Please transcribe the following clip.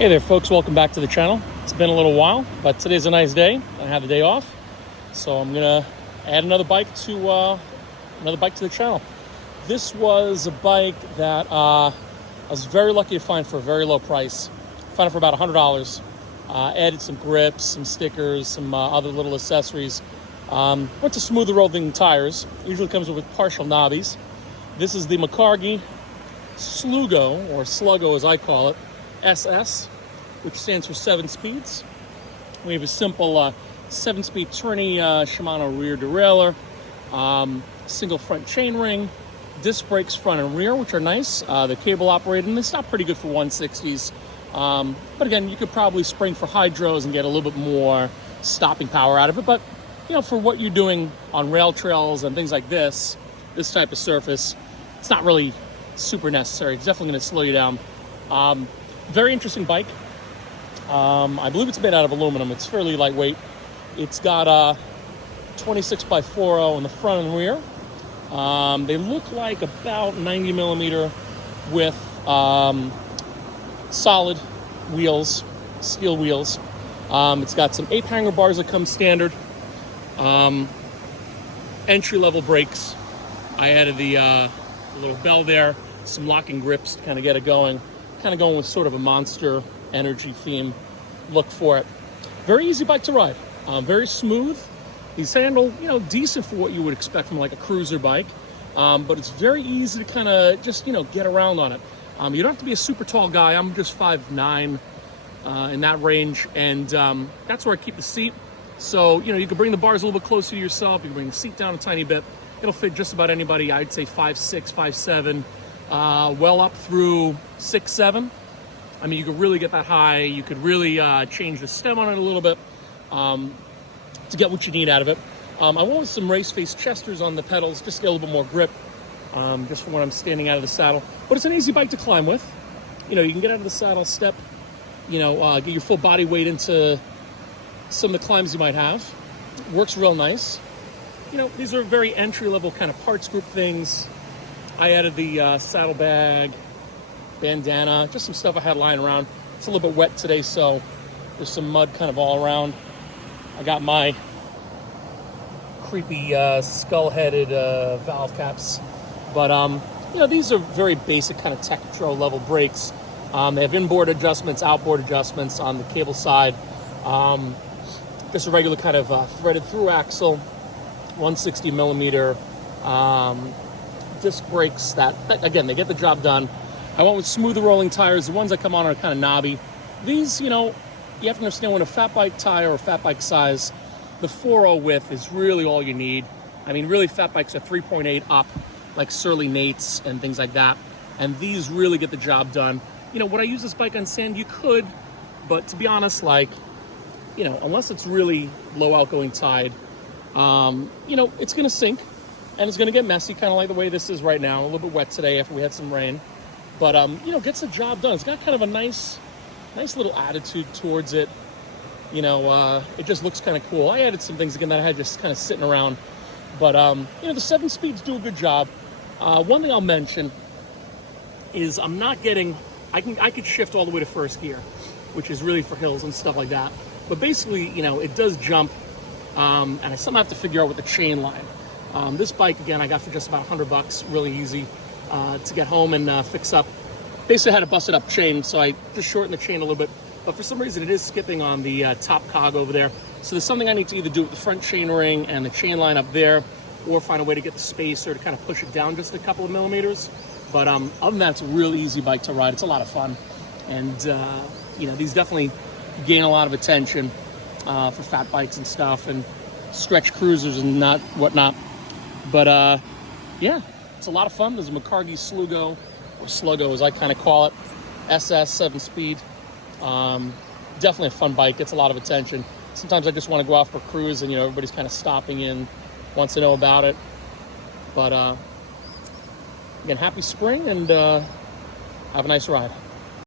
Hey there folks, welcome back to the channel. It's been a little while, but today's a nice day. I have the day off, so I'm gonna add another bike to the channel. This was a bike that I was very lucky to find for a very low price. Found it for about $100. Added some grips, some stickers, some other little accessories. Went to smoother rolling tires. Usually comes with partial knobbies. This is the Micargi Slugo, or Slugo as I call it, SS, which stands for 7 speeds. We have a simple 7-speed tourney Shimano rear derailleur, single front chainring, disc brakes front and rear, which are nice. The cable operated, and they stop pretty good for 160s. But again, you could probably spring for hydros and get a little bit more stopping power out of it. But you know, for what you're doing on rail trails and things like this type of surface, it's not really super necessary. It's definitely going to slow you down. Very interesting bike. I believe it's made out of aluminum. It's fairly lightweight. It's got 26 by 40 in the front and rear. They look like about 90 millimeter with solid wheels, steel wheels. It's got some 8 hanger bars that come standard. Entry-level brakes. I added the little bell there, some locking grips to kind of get it going. Kind of going with sort of a Monster Energy theme look for it. Very easy bike to ride. Very smooth. These handle, you know, decent for what you would expect from like a cruiser bike. But it's very easy to kind of just, you know, get around on it. You don't have to be a super tall guy. I'm just 5'9", in that range. And that's where I keep the seat. So, you know, you can bring the bars a little bit closer to yourself. You can bring the seat down a tiny bit. It'll fit just about anybody. I'd say 5'6", 5'7", well up through 6'7". I mean, you could really get that high. You could really change the stem on it a little bit to get what you need out of it. I went with some race face chesters on the pedals, just to get a little bit more grip, just for when I'm standing out of the saddle. But it's an easy bike to climb with. You know, you can get out of the saddle, step, you know, get your full body weight into some of the climbs you might have. Works real nice. You know, these are very entry-level kind of parts group things. I added the saddlebag, bandana, just some stuff I had lying around. It's a little bit wet today, so there's some mud kind of all around. I got my creepy skull-headed valve caps. But, you know, these are very basic kind of Tektro level brakes. They have inboard adjustments, outboard adjustments on the cable side. Just a regular kind of threaded through axle, 160 millimeter disc brakes that, again, they get the job done. I went with smoother rolling tires. The ones that come on are kind of knobby. These, you know, you have to understand when a fat bike tire or fat bike size, the 4.0 width is really all you need. I mean, really fat bikes are 3.8 up, like Surly Nates and things like that. And these really get the job done. You know, would I use this bike on sand? You could, but to be honest, like, you know, unless it's really low outgoing tide, you know, it's going to sink and it's going to get messy, kind of like the way this is right now. A little bit wet today after we had some rain. But, you know, gets the job done. It's got kind of a nice little attitude towards it. You know, it just looks kind of cool. I added some things again that I had just kind of sitting around. But, you know, the 7 speeds do a good job. One thing I'll mention is I'm not getting, I could shift all the way to first gear, which is really for hills and stuff like that. But basically, you know, it does jump, and I somehow have to figure out with the chain line. This bike, again, I got for just about $100, really easy to get home and fix up. Basically, I had a busted up chain, so I just shortened the chain a little bit. But for some reason, it is skipping on the top cog over there. So there's something I need to either do with the front chain ring and the chain line up there, or find a way to get the spacer to kind of push it down just a couple of millimeters. But other than that, it's a real easy bike to ride. It's a lot of fun. And, you know, these definitely gain a lot of attention for fat bikes and stuff, and stretch cruisers and whatnot. But, yeah, it's a lot of fun. There's a Micargi Slugo, or Slugo as I kind of call it, SS 7-speed. Definitely a fun bike, gets a lot of attention. Sometimes I just want to go out for a cruise and, you know, everybody's kind of stopping in, wants to know about it. But, again, happy spring and have a nice ride.